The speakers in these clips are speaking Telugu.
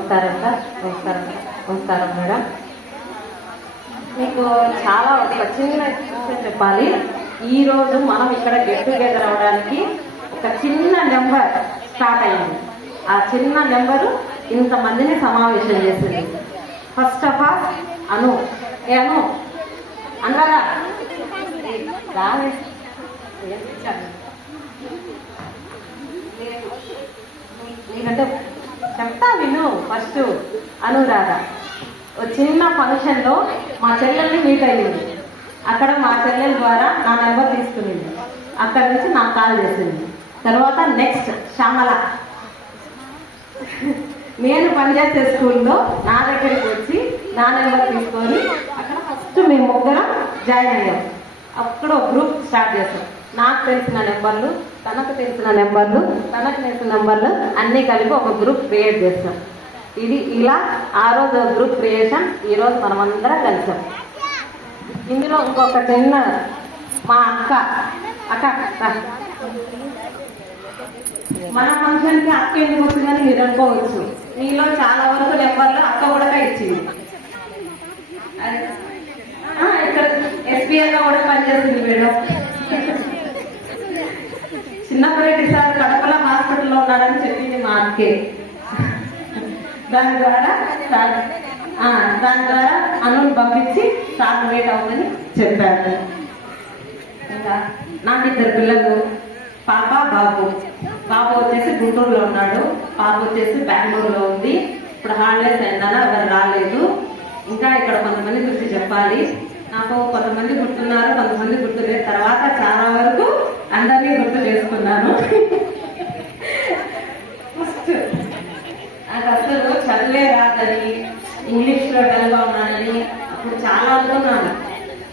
నమస్కారం సార్. నమస్కారం. నమస్కారం మేడం. మీకు చాలా ఒక చిన్న విషయం చెప్పాలి. ఈరోజు మనం ఇక్కడ గెట్ టుగెదర్ అవడానికి ఒక చిన్న నెంబర్ స్టార్ట్ అయింది. ఆ చిన్న నెంబరు ఇంతమందిని సమావేశం చేసింది. ఫస్ట్ ఆఫ్ ఆల్ అను అనగా నీకంటే చెప్తా విను. ఫస్ట్ అనురాధ ఒక చిన్న ఫంక్షన్లో మా చెల్లెల్ని మీట్ అయ్యింది. అక్కడ మా చెల్లెల ద్వారా నా నెంబర్ తీసుకునింది. అక్కడ నుంచి నాకు కాల్ చేసింది. తర్వాత నెక్స్ట్ శ్యామల నేను పనిచేసే స్కూల్లో నా దగ్గరికి వచ్చి నా నెంబర్ తీసుకొని అక్కడ ఫస్ట్ మేము ముగ్గురం జాయిన్ అయ్యాం. అక్కడ ఒక గ్రూప్ స్టార్ట్ చేసాం. నాకు తెలిసిన నెంబర్లు, తనకు తెలిసిన నెంబర్లు, తనకు తెలిసిన నెంబర్లు అన్నీ కలిపి ఒక గ్రూప్ క్రియేట్ చేస్తాం. ఇది ఇలా ఆ రోజు గ్రూప్ క్రియేషన్. ఈరోజు మనమందరం కలిసాం. ఇందులో ఇంకొక చిన్న మా అక్క మన ఫంక్షన్కి అక్క ఎందుకు వస్తుందని మీరు అనుకోవచ్చు. మీలో చాలా వరకు నెంబర్లు అక్క కూడా ఇచ్చింది. ఇక్కడ ఎస్బీఐలో కూడా పనిచేస్తుంది మేడం. చిన్నప్పటి సార్ కడపల హాస్పిటల్లో ఉన్నాడని చెప్పింది మా అక్కే. దాని ద్వారా అనుని పంపించి సార్ లేట్ అవుతుందని చెప్పారు. ఇంకా నాకు ఇద్దరు పిల్లలు, పాప బాబు. బాబు వచ్చేసి గుంటూరులో ఉన్నాడు, పాప వచ్చేసి బెంగళూరులో ఉంది. ఇప్పుడు హాలిడేస్ అయిందనా ఎవరు రాలేదు. ఇంకా ఇక్కడ కొంతమంది గురించి చెప్పాలి. నాకు కొంతమంది గుర్తున్నారు, కొంతమంది గుర్తులేదు. తర్వాత చాలా వరకు అందరినీ గుర్తు చేసుకున్నాను. ఫస్ట్ నాకు అసలు చదివే రాదని, ఇంగ్లీష్లో డల్గా ఉన్నానని అప్పుడు చాలా అనుకున్నాను.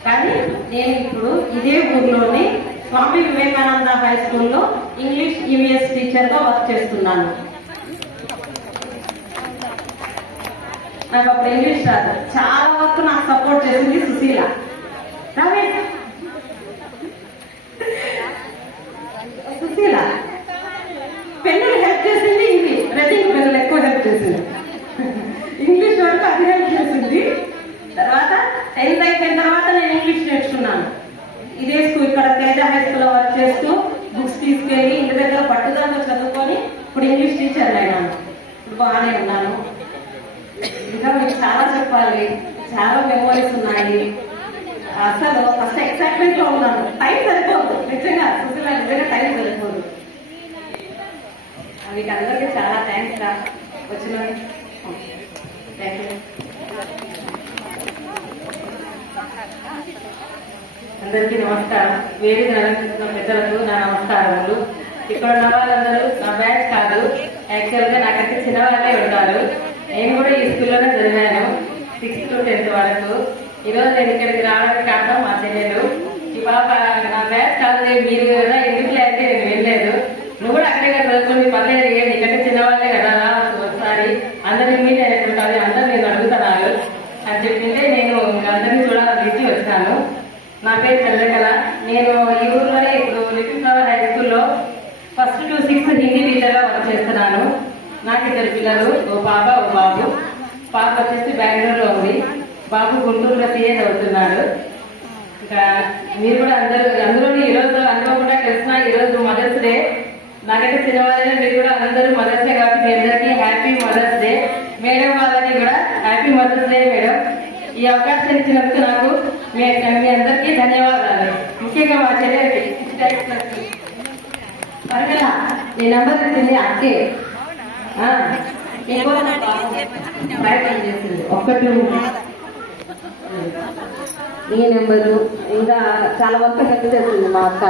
కానీ నేను ఇప్పుడు ఇదే ఊర్లోని స్వామి వివేకానంద హై స్కూల్లో ఇంగ్లీష్ ఈవీఎస్ టీచర్గా వర్క్ చేస్తున్నాను. నాకు అప్పుడు ఇంగ్లీష్ రాదు. చాలా వరకు నాకు సపోర్ట్ చేసింది సుశీల. సుశీల పెన్నులు హెల్ప్ చేసింది. ఇవి రెడ్డింగ్ పెన్నులు ఎక్కువ హెల్ప్ చేసింది. ఇంగ్లీష్ వరకు అది హెల్ప్ చేసింది. తర్వాత 10th అయిపోయిన తర్వాత నేను ఇంగ్లీష్ నేర్చుకున్నాను. ఇదే స్కూల్ ఇక్కడ తేజ హై స్కూల్లో వర్క్ చేస్తూ బుక్స్ తీసుకెళ్ళి ఇంటి దగ్గర పట్టుదలతో చదువుకొని ఇప్పుడు ఇంగ్లీష్ టీచర్ అయినాను. ఇప్పుడు బాగానే ఉన్నాను. ఇంకా మీకు చాలా చెప్పాలి. చాలా మెమోరీస్ ఉన్నాయి. అసలు ఫస్ట్ ఎక్సైట్మెంట్ లో ఉన్నాను. టైం సరిపోదు నిజంగా. సుశీల నిజంగా టైం సరిపోదు. మీకు అందరికీ చాలా థ్యాంక్స్ రా వచ్చిన. Thank you. అందరికీ నమస్కారం. వేదిక అలంకరించిన పెద్దలకు నా నమస్కారములు. ఇక్కడ ఉన్న వాళ్ళందరూ నా బ్యాచ్ కాదు. యాక్చువల్గా నాకంటే చిన్న వాళ్ళే ఉంటారు. నేను కూడా ఈ స్కూల్లోనే చదివాను 6th to 10th వరకు. ఈరోజు నేను ఇక్కడికి రావడానికి కారణం మా చెల్లెలు. ఈ పాప నా బ్యాచ్ కాదు, మీరు కదా ఎందుకు లేకపోతే నేను వెళ్ళలేదు. నువ్వు కూడా అక్కడే కదా చదువుకుంది, పర్లేదు, నీకంటే చిన్నవాళ్ళే కదా ఒకసారి అందరినీ మీట్ అయినట్టుంటుంది, అందరూ నేను అడుగుతున్నారు అని చెప్పింటే నేను అందరినీ చూడాలని వచ్చాను. నా పేరు చంద్రకళ. నేను ఈ ఊర్లోనే ఇప్పుడు లిటిల్ ఫ్లవర్ హై స్కూల్లో ఫస్ట్ to 6th హిందీ టీచర్గా వర్క్ చేస్తున్నాను. నాకు ఇద్దరు పిల్లలు, ఓ పాప ఓ బాబు. పాప వచ్చేసి బెంగళూరులో ఉంది, బాబు గుంటూరులో సిఏ చదువుతున్నాడు. ఇంకా మీరు కూడా అందులో ఈరోజు అనుకోకుండా కలిసిన ఈరోజు మదర్స్ డే. నాకైతే చిన్నవాళ్ళైనా మీరు కూడా అందరూ మదర్స్ డే కాబట్టి మీ అందరికీ హ్యాపీ మదర్స్ డే. మేడం వాళ్ళని కూడా హ్యాపీ మదర్స్ డే మేడం. ఈ అవకాశం ఇచ్చినందుకు నాకు మీ అందరికీ ధన్యవాదాలు. ముఖ్యంగా మా చెల్లెలకి పరగల ఈ నెంబర్ ఇచ్చింది అక్కే. ప్రయత్నం చేసింది ఒక్కటి ఈ నెంబరు. ఇంకా చాలా వరకు హెల్ప్ చేస్తుంది మా అక్క.